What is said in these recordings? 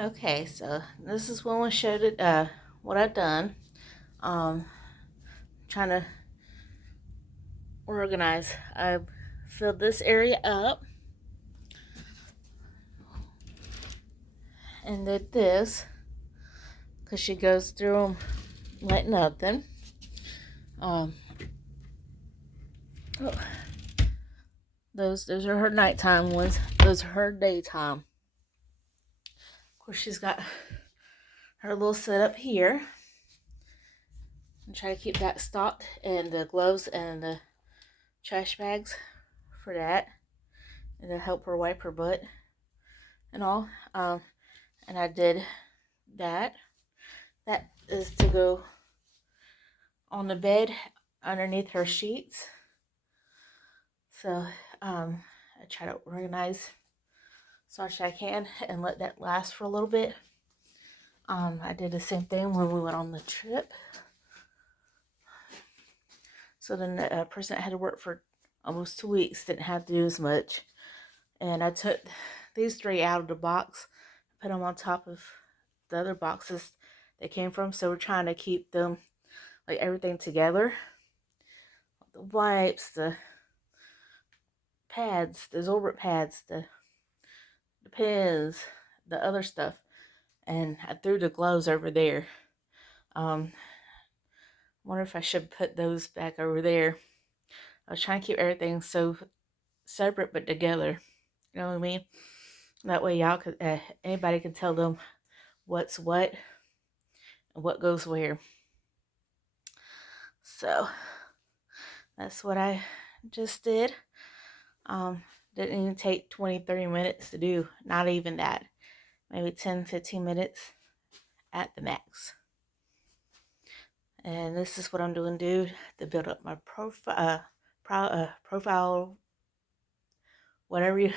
Okay, so this is when we showed it, what I've done. Um, Trying to organize. I filled this area up and did this because she goes through them like nothing. Um, oh, those are her nighttime ones. Those are her daytime. Of course, she's got her little setup here. And try to keep that stocked, and the gloves and the trash bags for that, and to help her wipe her butt and all. And I did that. That is to go on the bed underneath her sheets. So I try to organize as much as I can and let that last for a little bit. I did the same thing when we went on the trip. So then the person that had to work for almost 2 weeks didn't have to do as much. And I took these three out of the box, put them on top of the other boxes they came from. So we're trying to keep them, like, everything together. The wipes, the pads, the absorbent pads, the pens, the other stuff. And I threw the gloves over there. Wonder if I should put those back over there. I was trying to keep everything so separate but together. You know what I mean? That way y'all could, anybody can tell them what's what and what goes where. So that's what I just did. Didn't even take 20-30 minutes to do. Not even that. Maybe 10-15 minutes at the max. And this is what I'm doing, dude, to build up my profile, whatever you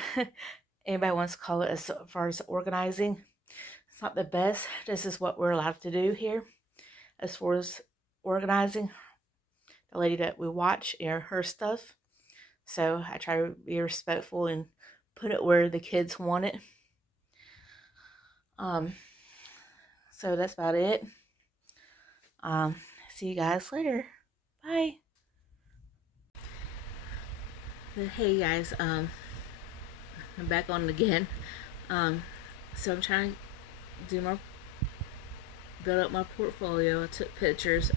anybody wants to call it, as far as organizing. It's not the best. This is what we're allowed to do here as far as organizing. The lady that we watch, her stuff. So I try to be respectful and put it where the kids want it. So that's about it. See you guys later. Bye. Hey guys, I'm back on it again. So I'm trying to build up my portfolio. I took pictures,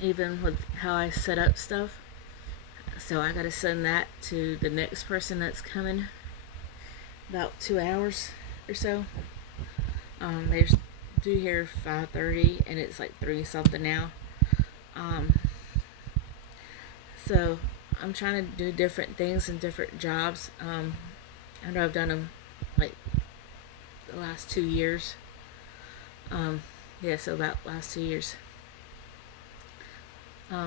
even with how I set up stuff. So I gotta send that to the next person that's coming about 2 hours or so. They're due here 5:30 and it's like 3 something now. So I'm trying to do different things and different jobs. I know I've done them like the last 2 years. So about last 2 years.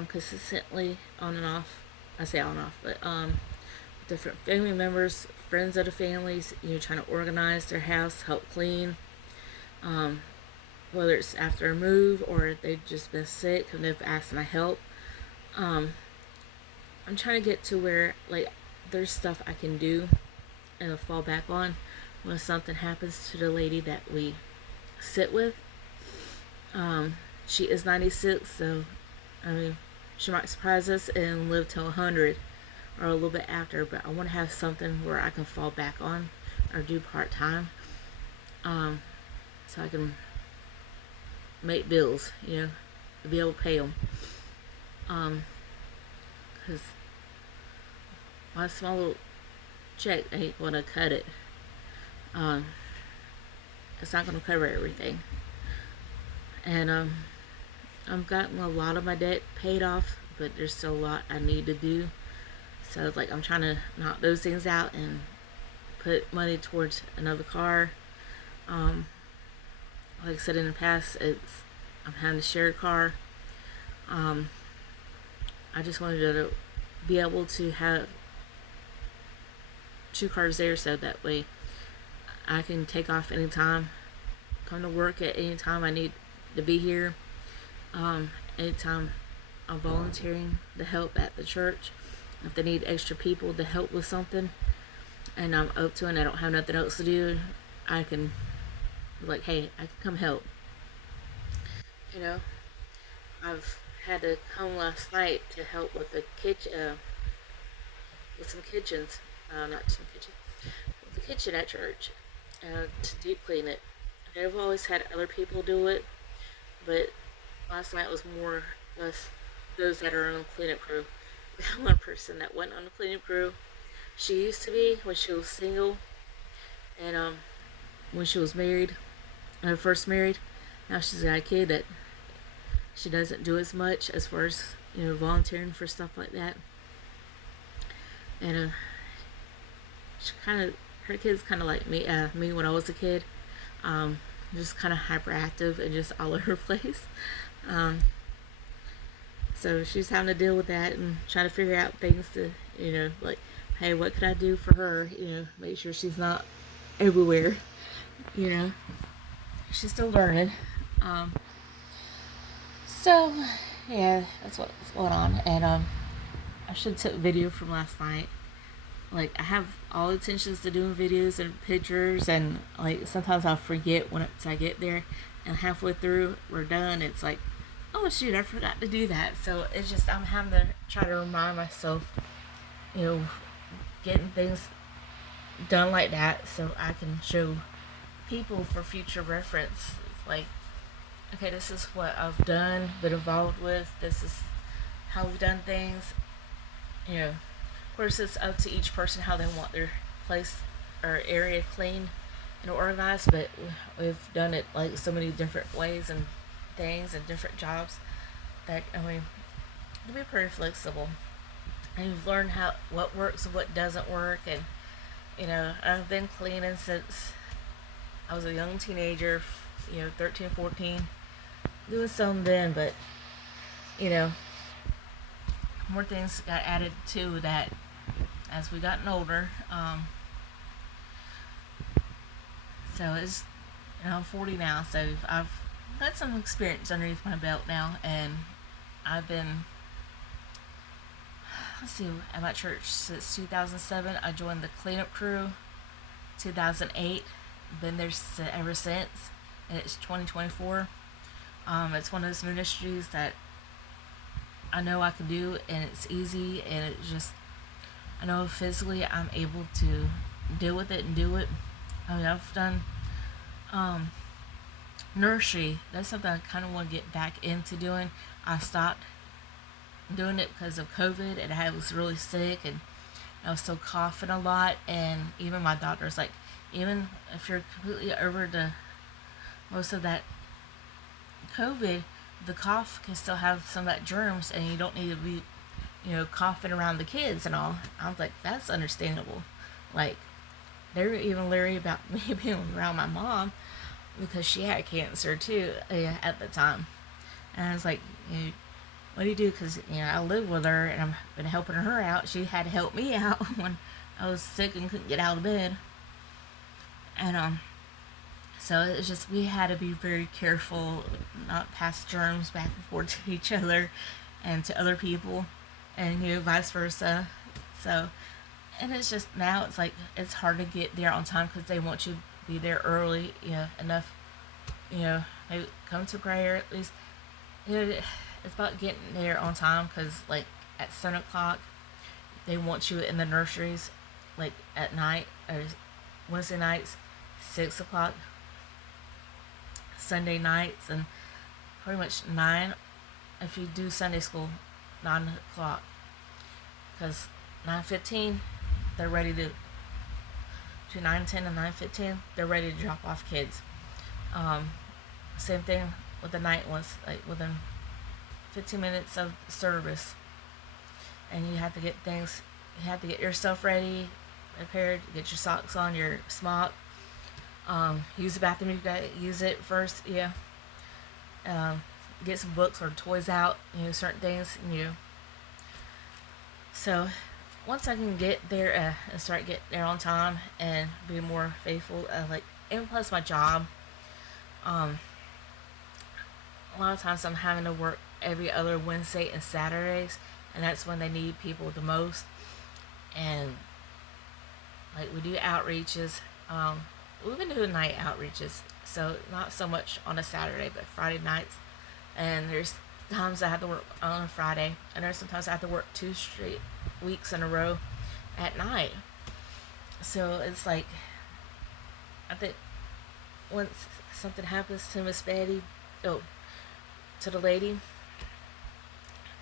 Consistently on and off. I say on and off, but different family members, friends of the families, trying to organize their house, help clean. Whether it's after a move or they've just been sick and they've asked my help. I'm trying to get to where, like, there's stuff I can do and fall back on when something happens to the lady that we sit with. She is 96, so I mean, she might surprise us and live till 100 or a little bit after, but I want to have something where I can fall back on or do part-time, so I can make bills, be able to pay them, because my small little check ain't gonna cut it. It's not gonna cover everything, and I've gotten a lot of my debt paid off, but there's still a lot I need to do. So it's like I'm trying to knock those things out and put money towards another car. Like I said in the past, I'm having to share a car. I just wanted to be able to have 2 cars there, so that way I can take off anytime, come to work at any time I need to be here. Anytime I'm volunteering to help at the church, if they need extra people to help with something and I'm up to it and I don't have nothing else to do, I can, like, hey, I can come help. You know, I've had to come last night to help with the kitchen, with some kitchens, not some kitchen, with the kitchen at church, to deep clean it. I've always had other people do it, but last night was more or less those that are on the cleanup crew. One person that went on the cleanup crew, she used to be when she was single, and when she was married, first married. Now she's got a kid that she doesn't do as much as far as volunteering for stuff like that, and she kind of her kid's kind of like me when I was a kid, just kind of hyperactive and just all over the place. Um, so she's having to deal with that and trying to figure out things to like, hey, what could I do for her? Make sure she's not everywhere. You know, she's still learning. Um, so yeah, that's what's going on. And I should have took video from last night. Like, I have all intentions to doing videos and pictures, and like sometimes I'll forget once I get there, and halfway through we're done. It's like, oh shoot, I forgot to do that. So it's just I'm having to try to remind myself, getting things done like that so I can show people for future reference. It's like, okay, this is what I've done, been involved with. This is how we've done things. Of course, it's up to each person how they want their place or area clean and organized, but we've done it like so many different ways and things and different jobs that, I mean, to be pretty flexible. And you've learned what works and what doesn't work. And I've been cleaning since I was a young teenager, 13, 14, doing some then, but more things got added to that as we gotten older. So it's, I'm 40 now, so I've got some experience underneath my belt now, and I've been, at my church since 2007. I joined the cleanup crew 2008. Been there ever since, and it's 2024. It's one of those ministries that I know I can do, and it's easy, and it's just, I know physically I'm able to deal with it and do it. I mean, I've done nursery. That's something I kind of want to get back into doing. I stopped doing it because of COVID, and I was really sick, and I was still coughing a lot. And even my doctor's like, even if you're completely over the most of that COVID, the cough can still have some of that germs, and you don't need to be coughing around the kids and all. I was like, that's understandable. Like, they were even leery about me being around my mom because she had cancer too at the time. And I was like, what do you do? Because I live with her and I've been helping her out. She had to help me out when I was sick and couldn't get out of bed. And so it's just, we had to be very careful not pass germs back and forth to each other and to other people, and vice versa. So, and it's just, now it's like it's hard to get there on time because they want you to be there early, enough, maybe come to prayer at least. It's about getting there on time because, like, at 7 o'clock they want you in the nurseries, like at night or Wednesday nights, 6 o'clock, Sunday nights, and pretty much 9 if you do Sunday school, 9 o'clock, because 9:15 they're ready to, between 9:10 and 9:15 they're ready to drop off kids. Same thing with the night ones, like within 15 minutes of service, and you have to get yourself ready, prepared, get your socks on, your smock, use the bathroom, you gotta use it first, get some books or toys out, certain things, so once I can get there and start getting there on time and be more faithful, and plus my job, a lot of times I'm having to work every other Wednesday and Saturdays, and that's when they need people the most. And like, we do outreaches, we've been doing night outreaches, so not so much on a Saturday, but Friday nights. And there's times I have to work on a Friday, and there's sometimes I have to work 2 straight weeks in a row at night. So it's like, I think once something happens to Miss Betty, oh, to the lady,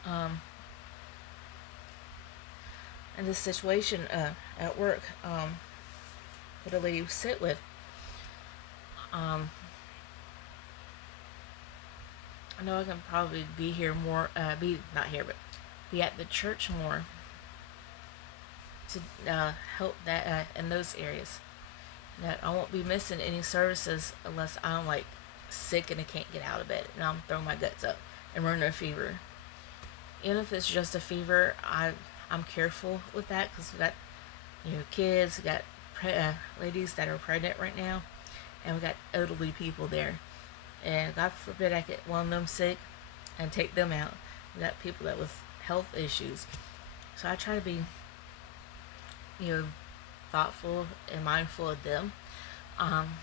um, in this situation at work, with a lady who sit with, um, I know I can probably be here more, be not here, but be at the church more to help that in those areas. That I won't be missing any services unless I'm like sick and I can't get out of bed and I'm throwing my guts up and running a fever. Even if it's just a fever, I'm careful with that because we got kids, we got ladies that are pregnant right now, and we got elderly people there. And God forbid I get one of them sick and take them out. We got people that with health issues, so I try to be thoughtful and mindful of them. Um,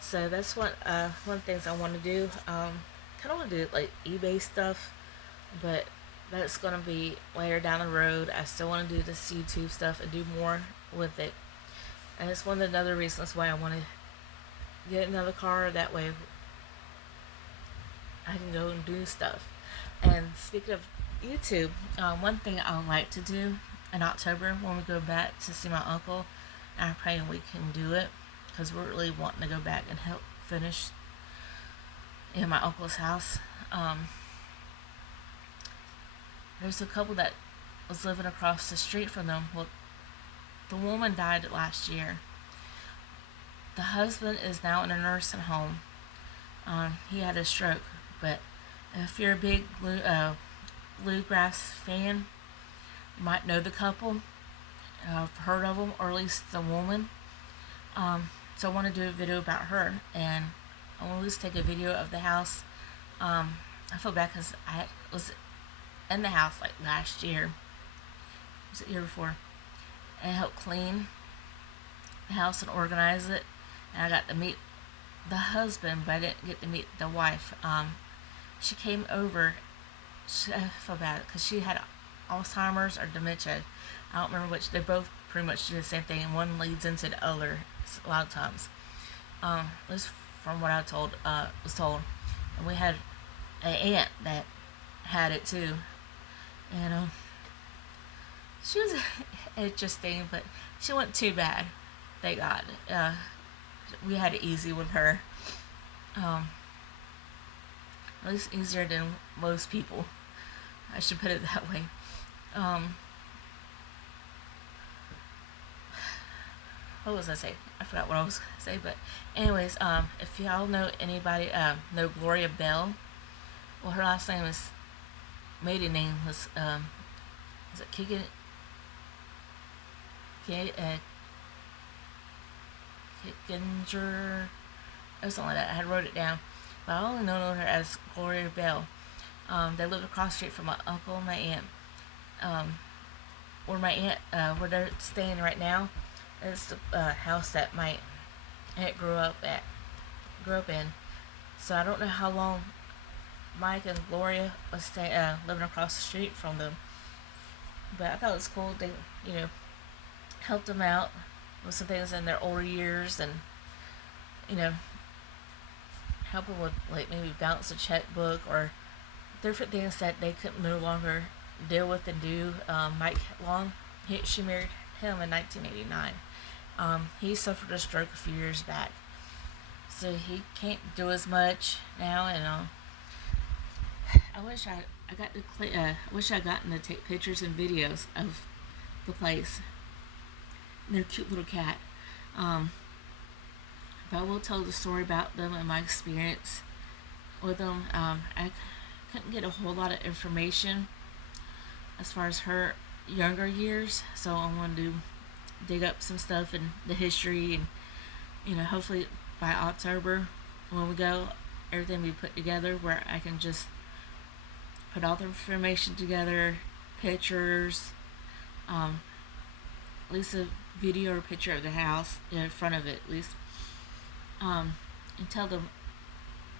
so that's one of the things I want to do. Kind of want to do like eBay stuff, but that's gonna be later down the road. I still want to do this YouTube stuff and do more with it, and it's one of the other reasons why I want to get another car. That way, I can go and do stuff. And speaking of YouTube, one thing I would like to do in October when we go back to see my uncle, and I'm praying we can do it because we're really wanting to go back and help finish in my uncle's house. There's a couple that was living across the street from them. Well, the woman died last year. The husband is now in a nursing home. He had a stroke, but if you're a big bluegrass fan, you might know the couple. I've heard of them, or at least the woman. So I want to do a video about her, and I want to at least take a video of the house. I feel bad because I was in the house like last year. Was it the year before? And I helped clean the house and organize it. And I got to meet the husband, but I didn't get to meet the wife. She came over. I feel bad because she had Alzheimer's or dementia. I don't remember which. They both pretty much do the same thing, and one leads into the other a lot of times. At least from what I was told. And we had an aunt that had it too. And she was interesting, but she wasn't too bad. Thank God. We had it easy with her. At least easier than most people. I should put it that way. What was I say? I forgot what I was gonna say. But anyways, if y'all know anybody, know Gloria Bell. Well, her last name is maiden name was it Kigan? Kickinger or something like that. I had wrote it down, but I only know her as Gloria Bell. They lived across the street from my uncle and my aunt. Where they're staying right now, is the house that my aunt grew up in. So I don't know how long Mike and Gloria was living across the street from them, but I thought it was cool. They, helped them out with some things in their older years, and help them with like maybe balance a checkbook or different things that they could no longer deal with and do. Mike Long, she married him in 1989. He suffered a stroke a few years back, so he can't do as much now. And I wish I wish I gotten to take pictures and videos of the place. Their cute little cat. But I will tell the story about them and my experience with them. I couldn't get a whole lot of information as far as her younger years, so I wanted to dig up some stuff in the history, and hopefully by October when we go, everything will be put together where I can just put all the information together, pictures, at least a video or picture of the house in front of it at least, and tell them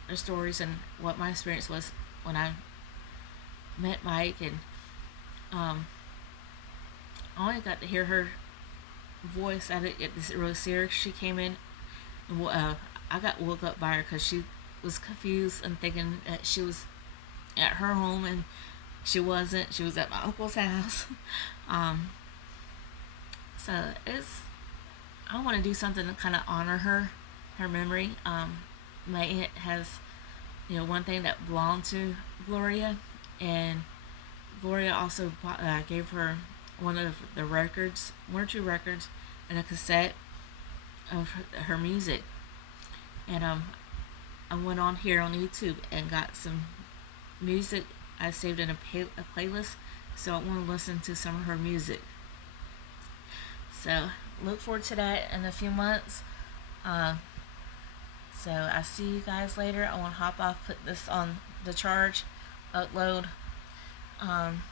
their stories and what my experience was when I met Mike. And I only got to hear her voice. I didn't get to really see her. She came in, and I got woke up by her because she was confused and thinking that she was at her home, and she wasn't. She was at my uncle's house. um, so I want to do something to kind of honor her memory. My aunt has, one thing that belonged to Gloria, and Gloria also gave her one of the records, one or two records, and a cassette of her music. And I went on here on YouTube and got some music I saved in a playlist, so I want to listen to some of her music. So look forward to that in a few months. So I see you guys later. I want to hop off, put this on the charge, upload. I'm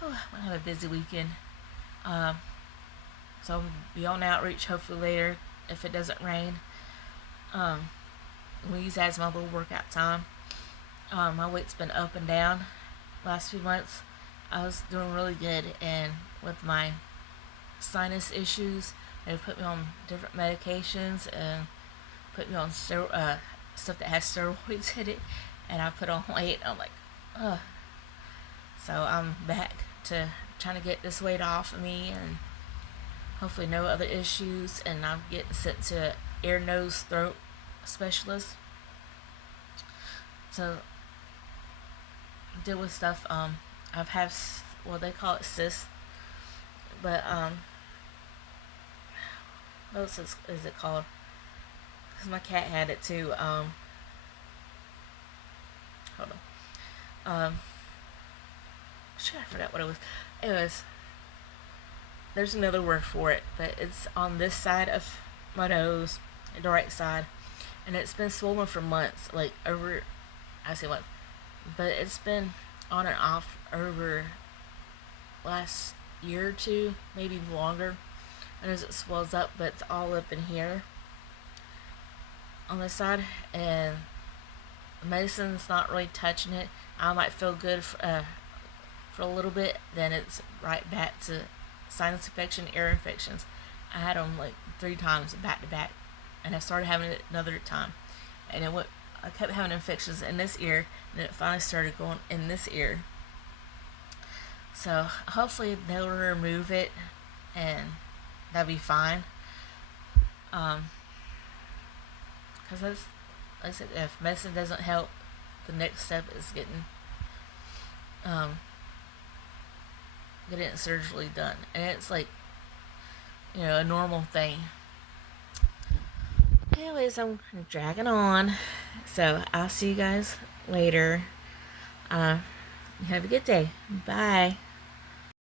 gonna have a busy weekend. So I'll be on outreach hopefully later if it doesn't rain. We use that as my little workout time. My weight's been up and down last few months. I was doing really good, and with my sinus issues, they put me on different medications and put me on stuff that has steroids in it, and I put on weight. I'm like, ugh. So I'm back to trying to get this weight off of me, and hopefully no other issues, and I'm getting sent to ear, nose, throat specialist to deal with stuff. I've had, well, they call it cysts, but what else is it called? Because my cat had it too. Hold on. Shit, I forgot what it was. Anyways, there's another word for it, but it's on this side of my nose, the right side, and it's been swollen for months, like over, I say months, but it's been on and off over last year or two, maybe longer. And as it swells up, but it's all up in here on this side, and medicine's not really touching it. I might feel good for a little bit, then it's right back to sinus infection, ear infections. I had them like 3 times back to back, and I started having it another time, and I kept having infections in this ear, and it finally started going in this ear. So hopefully they'll remove it, and that'll be fine. Because like I said, if medicine doesn't help, the next step is getting it surgically done, and it's like, a normal thing. Anyways, I'm dragging on, so I'll see you guys later. Have a good day. Bye.